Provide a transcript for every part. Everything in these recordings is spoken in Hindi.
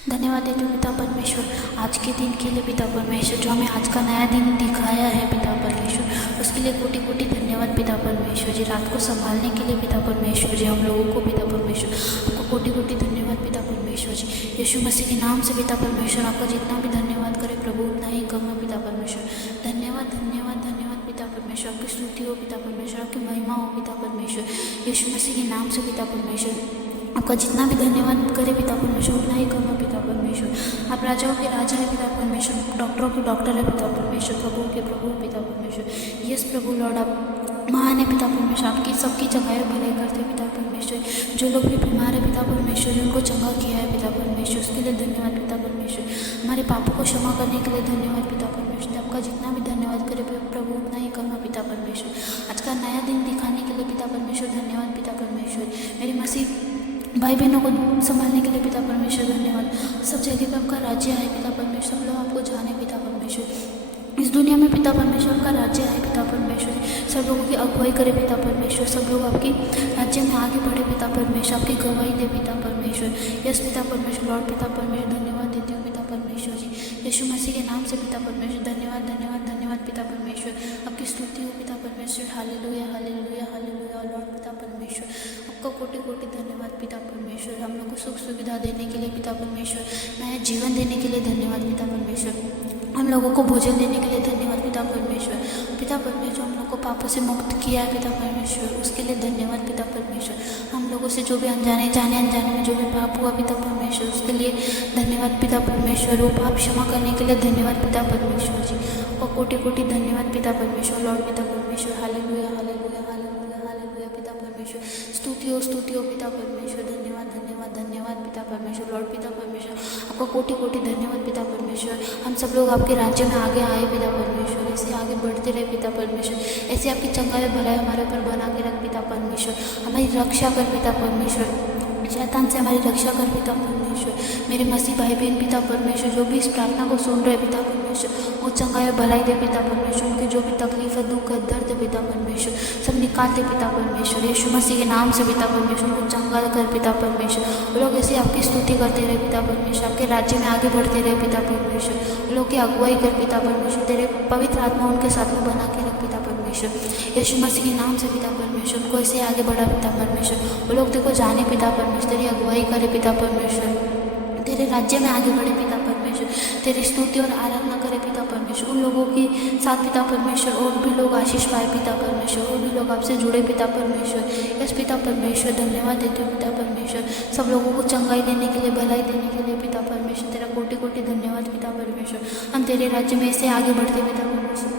धन्यवाद देते हूँ पिता परमेश्वर आज के दिन के लिए पिता परमेश्वर, जो हमें आज का नया दिन दिखाया है पिता परमेश्वर, उसके लिए कोटि कोटि धन्यवाद पिता परमेश्वर जी। रात को संभालने के लिए पिता परमेश्वर जी, हम लोगों को पिता परमेश्वर आपको कोटि कोटि धन्यवाद पिता परमेश्वर जी। यीशु मसीह के नाम से पिता परमेश्वर आपका जितना भी धन्यवाद करे प्रभु उतना ही कम है पिता परमेश्वर। धन्यवाद धन्यवाद धन्यवाद पिता परमेश्वर, आपकी स्तुति हो पिता परमेश्वर, आपकी महिमा हो पिता परमेश्वर। यीशु मसीह के नाम से पिता परमेश्वर आपका जितना भी धन्यवाद करे पिता परमेश्वर उतना ही कम है पिता परमेश्वर। आप राजाओं के राजा है पिता परमेश्वर, डॉक्टरों के डॉक्टर है पिता परमेश्वर, प्रभु के प्रभु पिता परमेश्वर। यस प्रभु लॉर्ड आप महान है पिता परमेश्वर, आपकी सबकी जगह भलाई करते पिता परमेश्वर। जो लोग भी बीमार है पिता परमेश्वर उनको चंगा किया है पिता परमेश्वर, उसके लिए धन्यवाद पिता परमेश्वर। हमारे पापों को क्षमा करने के लिए धन्यवाद पिता परमेश्वर। आपका जितना भी धन्यवाद करे प्रभु उतना ही कम है पिता परमेश्वर। आज का नया दिन दिखाने के लिए पिता परमेश्वर धन्यवाद पिता परमेश्वर। मेरी मसीह भाई बहनों को संभालने के लिए पिता परमेश्वर धन्यवाद। सब जगह पे आपका राज्य है पिता परमेश्वर, सब लोग आपको जाने पिता परमेश्वर। इस दुनिया में पिता परमेश्वर का राज्य है पिता परमेश्वर, सब लोगों की अगुवाई करे पिता परमेश्वर, सब लोग आपकी राज्य में आगे बढ़े पिता परमेश्वर, आपकी गवाही दे पिता परमेश्वर। यस पिता परमेश्वर लॉर्ड पिता परमेश्वर धन्यवाद देती हूँ पिता परमेश्वर जी। यीशु मसीह के नाम से पिता परमेश्वर धन्यवाद धन्यवाद धन्यवाद पिता परमेश्वर, आपकी स्तुति हो पिता परमेश्वर। हालेलुया हालेलुया हालेलुया लॉर्ड पिता परमेश्वर, आपका कोटि कोटि धन्यवाद पिता परमेश्वर। हम लोग को सुख सुविधा देने के लिए पिता परमेश्वर, नया जीवन देने के लिए धन्यवाद पिता परमेश्वर। हम लोगों को भोजन देने के लिए धन्यवाद पिता परमेश्वर। पिता परमेश्वर हम लोग को पापों से मुक्त किया है पिता परमेश्वर, उसके लिए धन्यवाद पिता परमेश्वर। हम लोगों से जो भी अनजाने जाने अनजाने में जो भी पाप हुआ पिता परमेश्वर, उसके लिए धन्यवाद पिता परमेश्वर। वो पाप क्षमा करने के लिए धन्यवाद पिता परमेश्वर जी। और कोटि कोटि धन्यवाद पिता परमेश्वर लॉर्ड पिता परमेश्वर। हालेलुया हालेलुया हालेलुया हालेलुया पिता परमेश्वर। स्तुति हो पिता परमेश्वर। धन्यवाद धन्यवाद धन्यवाद पिता परमेश्वर लॉर्ड पिता परमेश्वर, आपका कोटि कोटि धन्यवाद पिता परमेश्वर। हम सब लोग आपके राज्य में आगे आए पिता परमेश्वर, ऐसे आगे बढ़ते रहे पिता परमेश्वर, ऐसे आपकी चंगाई भलाई हमारे ऊपर बना के रख पिता परमेश्वर। हमारी रक्षा कर पिता परमेश्वर, शैतान से हमारी रक्षा कर पिता परमेश्वर। मेरे मसीह भाई बहन पिता परमेश्वर जो भी इस प्रार्थना को सुन रहे पिता परमेश्वर, वो चंगाई भलाई दे पिता परमेश्वर। उनकी जो भी तकलीफ है दुख है दर्द है पिता परमेश्वर, सब निकाल दे पिता परमेश्वर। यीशु मसीह के नाम से पिता परमेश्वर उनको चंगा कर पिता परमेश्वर। वो लोग ऐसे आपकी स्तुति करते रहे पिता परमेश्वर, आपके राज्य में आगे बढ़ते रहे पिता परमेश्वर। वो लोग की अगुवाई कर पिता परमेश्वर, तेरे पवित्र आत्मा उनके साथ में बना के रख पिता परमेश्वर। यीशु मसीह के नाम से पिता परमेश्वर उनको ऐसे आगे बढ़ा पिता परमेश्वर। वो लोग देखो जाने पिता परमेश्वर, तेरी अगुवाई करे पिता परमेश्वर, तेरे राज्य में आगे बढ़े पिता परमेश्वर, तेरी स्तुति और आराधना करे पिता परमेश्वर। उन लोगों के साथ पिता परमेश्वर और भी लोग आशीष पाए पिता परमेश्वर, और भी लोग आपसे जुड़े पिता परमेश्वर। यस पिता परमेश्वर धन्यवाद देते हो पिता परमेश्वर, सब लोगों को चंगाई देने के लिए भलाई देने के लिए पिता परमेश्वर, तेरा कोटि कोटि धन्यवाद पिता परमेश्वर। हम तेरे राज्य में ऐसे आगे बढ़ते पिता परमेश्वर।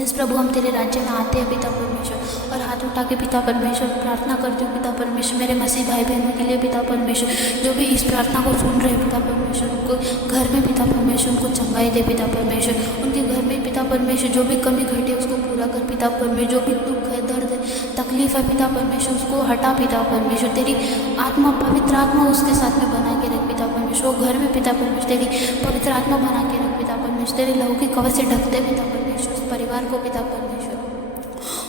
यस प्रभु हम तेरे राज्य में आते हैं पिता परमेश्वर, और हाथ उठा के पिता परमेश्वर प्रार्थना करते हो पिता परमेश्वर, मेरे मसीह भाई बहनों के लिए पिता परमेश्वर, जो भी इस प्रार्थना को सुन रहे पिता परमेश्वर, उनको घर में पिता परमेश्वर उनको चंगाई दे पिता परमेश्वर। उनके घर में पिता परमेश्वर जो भी कमी घटी है उसको पूरा कर पिता परमेश्वर, जो भी दुख है दर्द है तकलीफ है पिता परमेश्वर उसको हटा पिता परमेश्वर। तेरी आत्मा पवित्र आत्मा उसके साथ में बना के रख पिता परमेश्वर। वो घर में पिता परमेश्वर तेरी पवित्र आत्मा बना के रख पिता परमेश्वर, तेरे लहू की कवच से ढकते पिता परमेश्वर उस परिवार को पिता परमेश्वर।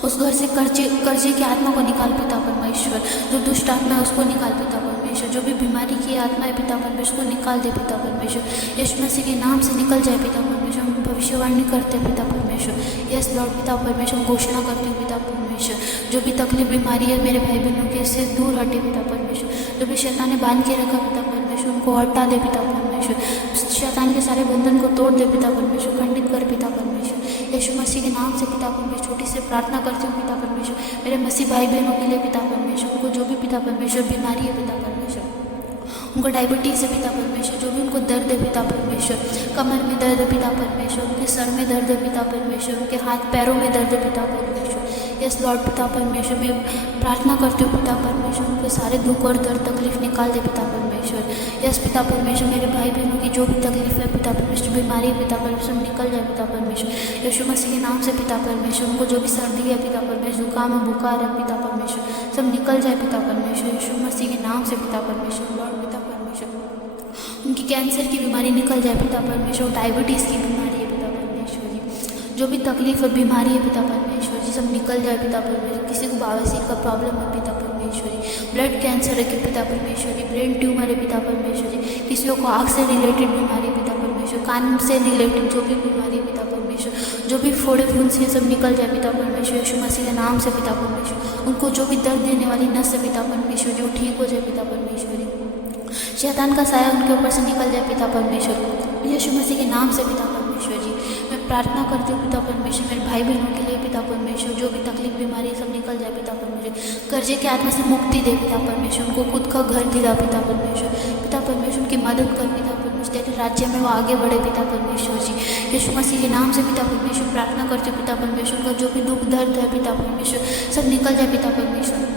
उस घर से कर्जे की आत्मा को निकाल पिता परमेश्वर, जो दुष्ट आत्मा है उसको निकाल पिता परमेश्वर, जो भी बीमारी की आत्मा है पिता परमेश्वर को निकाल दे पिता परमेश्वर। यीशु मसीह के नाम से निकल जाए पिता परमेश्वर। हम भविष्यवाणी करते पिता परमेश्वर। यस लॉर्ड पिता परमेश्वर घोषणा करते हो पिता परमेश्वर, जो भी तकलीफ बीमारी है मेरे भाई बहनों के से दूर हटे पिता परमेश्वर। जो भी शैतान ने बांध के रखा पिता परमेश्वर उनको हटा दे पिता परमेश्वर। शैतान के सारे बंधन को तोड़ दे पिता परमेश्वर, खंडित कर पिता परमेश्वर। यीशु मसीह के नाम से पिता परमेश्वर छोटी से प्रार्थना करती हूँ पिता परमेश्वर, मेरे मसीह भाई बहनों के लिए पिता परमेश्वर, उनको जो भी पिता परमेश्वर बीमारी है पिता परमेश्वर, उनको डायबिटीज़ है पिता परमेश्वर, जो भी उनको दर्द है पिता परमेश्वर, कमर में दर्द है पिता परमेश्वर, उनके सर में दर्द है पिता परमेश्वर, उनके हाथ पैरों में दर्द है पिता परमेश्वर। यस लॉर्ड पिता परमेश्वर मैं प्रार्थना करती हूँ पिता परमेश्वर, उनके सारे दुख और दर्द तकलीफ निकाल दे पिता परमेश्वर। यस पिता परमेश्वर मेरे भाई बहनों की जो भी तकलीफ है पिता परमेश्वर, बीमारी है पिता परमेश्वर निकल जाए पिता परमेश्वर। यीशु मसीह के नाम से पिता परमेश्वर, उनको जो भी सर्दी है पिता परमेश्वर, जुकाम है बुखार है पिता परमेश्वर, सब निकल जाए पिता परमेश्वर। यीशु मसीह के नाम से पिता परमेश्वर लॉर्ड पिता परमेश्वर, उनकी कैंसर की बीमारी निकल जाए पिता परमेश्वर, डायबिटीज़ की बीमारी है पिता परमेश्वर जी, जो भी तकलीफ है बीमारी है पिता परमेश्वर जी सब निकल जाए पिता परमेश्वर। किसी को बवासीर का प्रॉब्लम है पिता परमेश्वर जी, ब्लड कैंसर है कि पिता परमेश्वर जी, ब्रेन ट्यूमर है पिता परमेश्वर जी, किसी को आँख से रिलेटेड बीमारी है पिता परमेश्वर, कान से रिलेटेड जो भी बीमारी है पिता परमेश्वर, जो भी फोड़े फुंसी सब निकल जाए पिता परमेश्वर यीशु मसीह के नाम से पिता परमेश्वर। उनको जो भी दर्द देने वाली नस है पिता परमेश्वर जो ठीक हो जाए पिता परमेश्वर। शैतान का साया उनके ऊपर से निकल जाए पिता परमेश्वर यीशु मसीह के नाम से पिता परमेश्वर जी। मैं प्रार्थना करती हूँ पिता परमेश्वर मेरे भाई बहनों के लिए पिता परमेश्वर, जो भी तकलीफ बीमारी सब निकल जाए पिता परमेश्वर। कर्जे के आत्मा से मुक्ति दे पिता परमेश्वर, उनको खुद का घर दिला पिता परमेश्वर। पिता परमेश्वर उनकी मदद कर पिता परमेश्वर, तेरे राज्य में वो आगे बढ़े पिता परमेश्वर जी। यीशु मसीह के नाम से पिता परमेश्वर प्रार्थना करती हूँ पिता परमेश्वर, उनका जो भी दुख दर्द है पिता परमेश्वर सब निकल जाए पिता परमेश्वर।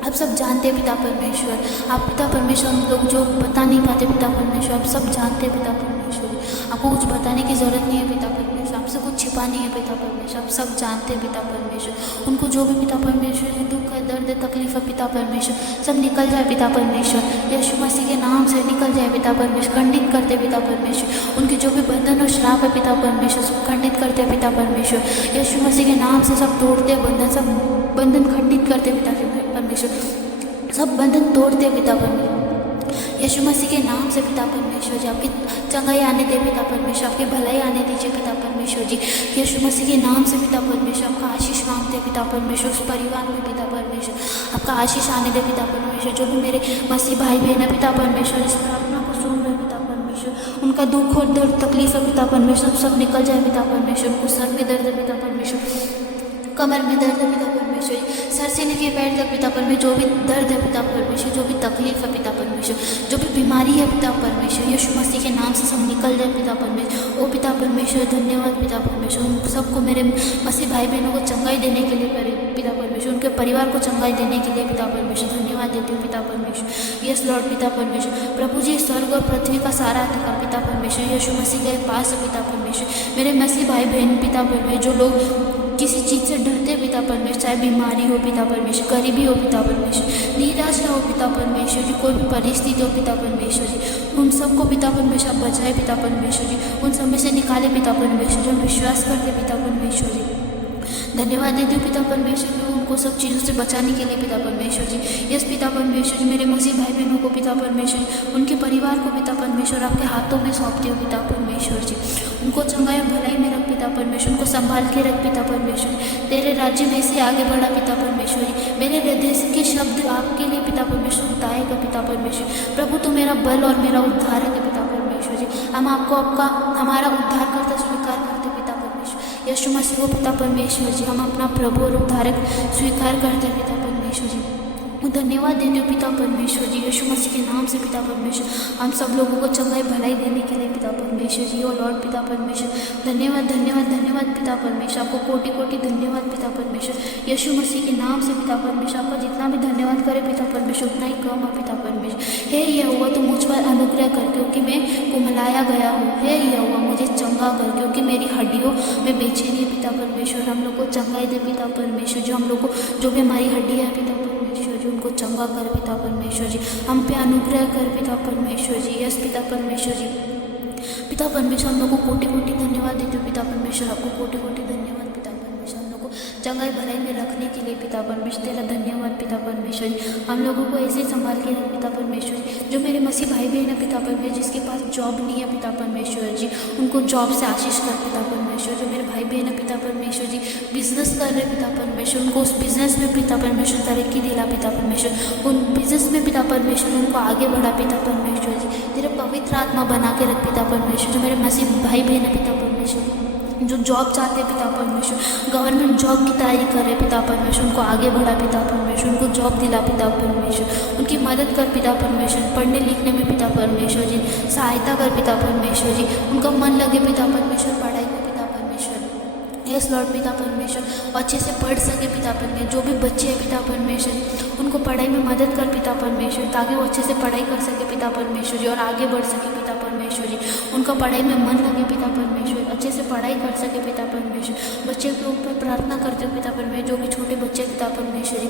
आप सब जानते हैं पिता परमेश्वर, आप पिता परमेश्वर हम लोग जो बता नहीं पाते पिता परमेश्वर आप सब जानते हैं पिता परमेश्वर। आपको कुछ बताने की ज़रूरत नहीं है पिता परमेश्वर, आपसे कुछ छिपानी है पिता परमेश्वर, आप सब जानते हैं पिता परमेश्वर। उनको जो भी पिता परमेश्वर जो दुख है दर्द है तकलीफ है पिता परमेश्वर सब निकल जाए पिता परमेश्वर। यीशु मसीह के नाम से निकल जाए पिता परमेश्वर, खंडित करते पिता परमेश्वर। उनके जो भी बंधन और श्राप है पिता परमेश्वर सब खंडित करते पिता परमेश्वर। यीशु मसीह के नाम से सब तोड़ते बंधन, सब बंधन खंडित करते पिता परमेश्वर, सब बंधन तोड़ते पिता परमेश्वर। यीशु मसीह के नाम से पिता परमेश्वर जी आपकी चंगाई आने दे पिता परमेश्वर, आपकी भलाई आने दीजिए पिता परमेश्वर जी। यीशु मसीह के नाम से पिता परमेश्वर आपका आशीष मांगते पिता परमेश्वर, उस परिवार में पिता परमेश्वर आपका आशीष आने दे पिता परमेश्वर। जो भी मेरे मसीह भाई बहन है पिता परमेश्वर इस प्रार्थना को सुन रहे पिता परमेश्वर, उनका दुख और दर्द तकलीफ है पिता परमेश्वर सब निकल जाए पिता परमेश्वर। उनको सर में दर्द है पिता परमेश्वर, कमर में दर्द है पिता परमेश्वर, सर से लेके पैर तक पिता परमेश्वर जो भी दर्द है पिता परमेश्वर, जो भी तकलीफ है पिता परमेश्वर, जो भी बीमारी है पिता परमेश्वर यीशु मसीह के नाम से सब निकल जाए पिता परमेश्वर। ओ पिता परमेश्वर धन्यवाद पिता परमेश्वर, उन सबको मेरे मसीह भाई बहनों को चंगाई देने के लिए पिता परमेश्वर, उनके परिवार को चंगाई देने के लिए पिता परमेश्वर धन्यवाद देती हूँ पिता परमेश्वर। यस लॉर्ड पिता परमेश्वर, प्रभु जी स्वर्ग और पृथ्वी का सारा अधिकार पिता परमेश्वर यीशु मसीह के पास है पिता परमेश्वर। मेरे मसीह भाई बहन पिता परमेश्वर जो लोग किसी चीज़ से डरते पिता परमेश्वर, चाहे बीमारी हो पिता परमेश्वर, गरीबी हो पिता परमेश्वर, निराशा हो पिता परमेश्वर जी, कोई भी परिस्थिति हो पिता परमेश्वर जी, उन सबको पिता परमेश्वर बचाए पिता परमेश्वर जी, उन सब में से निकाले पिता परमेश्वर जो विश्वास करते पिता परमेश्वर जी। धन्यवाद देती हूँ पिता परमेश्वर जी उनको सब चीज़ों से बचाने के लिए पिता परमेश्वर जी। यस पिता परमेश्वर जी मेरे मसीह भाई बहनों को पिता परमेश्वर, उनके परिवार को पिता परमेश्वर आपके हाथों में सौंपती हूँ पिता परमेश्वर जी। उनको चंगाई और भलाई में रख पिता परमेश्वर, उनको संभाल के रख पिता परमेश्वर, तेरे राज्य में से आगे बढ़ा पिता परमेश्वर जी। मेरे हृदय के शब्द आपके लिए पिता परमेश्वर उतारेगा पिता परमेश्वर। प्रभु तो मेरा बल और मेरा उद्धार है पिता परमेश्वर जी। हम आपको आपका हमारा उद्धार करता स्वीकार करते पिता परमेश्वर। यीशु मसीह को पिता परमेश्वर जी हम अपना प्रभु और उद्धारक स्वीकार करते पिता परमेश्वर जी। धन्यवाद देते हो पिता परमेश्वर जी यीशु मसीह के नाम से पिता परमेश्वर, हम सब लोगों को चंगाई भलाई देने के लिए पिता परमेश्वर जी। ओ लॉर्ड पिता परमेश्वर धन्यवाद धन्यवाद धन्यवाद पिता परमेश्वर, आपको कोटि कोटि धन्यवाद पिता परमेश्वर यीशु मसीह के नाम से पिता परमेश्वर। आपका जितना भी धन्यवाद करे पिता परमेश्वर उतना ही कम है पिता परमेश्वर। हे यहोवा तो मुझ पर अनुग्रह कर क्योंकि मैं कुमलाया गया हूँ। हे यहोवा मुझे चंगा कर क्योंकि मेरी हड्डियों में बेचैनी है पिता परमेश्वर। हम लोग को चंगाई दे पिता परमेश्वर, जो हम लोग को जो भी हमारी हड्डी है पिता परमेश्वर जी उनको चंगा कर पिता परमेश्वर जी। हम पे अनुग्रह कर पिता परमेश्वर जी। यस पिता परमेश्वर जी, पिता परमेश्वर हम लोग को कोटि कोटि धन्यवाद देते हो पिता परमेश्वर, आपको कोटि कोटि धन्यवाद पिता परमेश्वर। हम लोग को चंगाई भलाई में रखने के लिए पिता परमेश्वर तेरा धन्यवाद पिता परमेश्वर जी। हम लोगों को ऐसे संभाल के रख पिता परमेश्वर जी। जो मेरे मसीह भाई बहन है पिता परमेश्वर जिसके पास जॉब नहीं है पिता परमेश्वर जी, उनको जॉब से आशीष कर पिता परमेश्वर। जो मेरे भाई बहन है पिता परमेश्वर जी बिजनेस कर रहे पिता परमेश्वर, उनको उस बिजनेस में पिता परमेश्वर तरक्की दिला पिता परमेश्वर। उन बिजनेस में पिता परमेश्वर उनको आगे बढ़ा पिता परमेश्वर जी। तेरे पवित्र आत्मा बना के रख पिता परमेश्वर। जो मेरे मसीह भाई बहन है पिता परमेश्वर जो जॉब चाहते हैं पिता परमेश्वर, गवर्नमेंट जॉब की तैयारी कर रहे पिता परमेश्वर, उनको आगे बढ़ा पिता परमेश्वर, उनको जॉब दिला पिता परमेश्वर, उनकी मदद कर पिता परमेश्वर, पढ़ने लिखने में पिता परमेश्वर जी सहायता कर पिता परमेश्वर जी। उनका मन लगे पिता परमेश्वर पढ़ाई में पिता परमेश्वर। यस लॉर्ड पिता परमेश्वर, अच्छे से पढ़ सके पिता परमेश्वर। जो भी बच्चे हैं पिता परमेश्वर उनको पढ़ाई में मदद कर पिता परमेश्वर, ताकि वो अच्छे से पढ़ाई कर सके पिता परमेश्वर जी और आगे बढ़ सके पिता परमेश्वर जी। उनका पढ़ाई में मन लगे पिता परमेश्वर, अच्छे से पढ़ाई कर सके पिता परमेश्वर। बच्चे के ऊपर प्रार्थना करते हो पिता परमेश्वर, जो भी छोटे बच्चे पिता परमेश्वर जी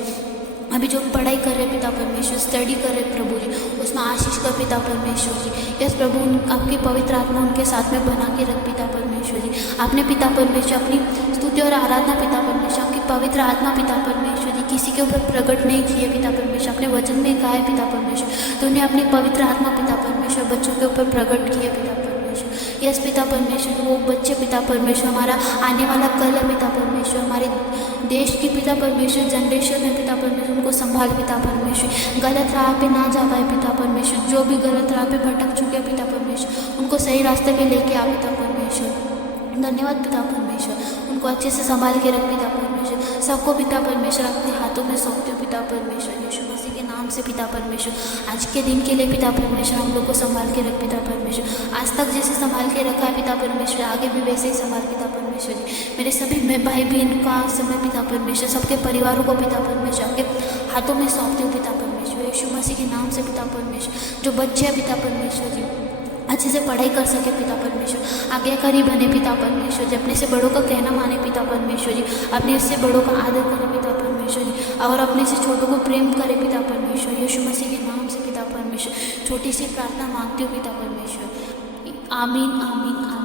अभी जो पढ़ाई कर रहे पिता परमेश्वर, स्टडी कर रहे प्रभु जी, उसमें आशीष कर पिता परमेश्वर जी। यस प्रभु, आपकी पवित्र आत्मा उनके साथ में बना के रख पिता परमेश्वर जी। आपने पिता परमेश्वर अपनी स्तुति और आराधना पिता परमेश्वर, आपकी पवित्र आत्मा पिता परमेश्वर जी किसी के ऊपर प्रकट नहीं किए पिता परमेश्वर, अपने वचन में कहा है पिता परमेश्वर, तो उन्हें अपनी पवित्र आत्मा पिता परमेश्वर बच्चों के ऊपर प्रकट किए पिता परमेश्वर। यस पिता परमेश्वर, वो बच्चे पिता परमेश्वर हमारा आने वाला कल है पिता परमेश्वर, हमारे देश की पिता परमेश्वर जनरेशन है पिता परमेश्वर, उनको संभाल पिता परमेश्वर, गलत राह पे ना जा पाए पिता परमेश्वर, जो भी गलत राह पे भटक चुके हैं पिता परमेश्वर, उनको सही रास्ते पे लेके आ पिता परमेश्वर। धन्यवाद पिता परमेश्वर, उनको अच्छे से संभाल के रख पिता परमेश्वर, सबको पिता परमेश्वर अपने हाथों में सौंपते हो पिता परमेश्वर, यीशु मसीह के नाम से पिता परमेश्वर। आज के दिन के लिए पिता परमेश्वर हम लोग को संभाल के रख पिता परमेश्वर, आज तक जैसे संभाल के रखा है पिता परमेश्वर, आगे भी वैसे ही संभाल पिता परमेश्वर जी। मेरे सभी भाई बहन का समय पिता परमेश्वर, सबके परिवारों को पिता परमेश्वर आपके हाथों में सौंपते हो पिता परमेश्वर, यीशु मसीह के नाम से पिता परमेश्वर। जो बच्चे हैं पिता परमेश्वर जी अच्छे से पढ़ाई कर सके पिता परमेश्वर, आज्ञाकारी बने पिता परमेश्वर जी, अपने से बड़ों का कहना माने पिता परमेश्वर जी, अपने से बड़ों का आदर करे पिता परमेश्वर जी, और अपने से छोटों को प्रेम करे पिता परमेश्वर, यीशु मसीह के नाम से पिता परमेश्वर। छोटी सी प्रार्थना मांगती हूँ पिता परमेश्वर, आमीन आमीन आमीन।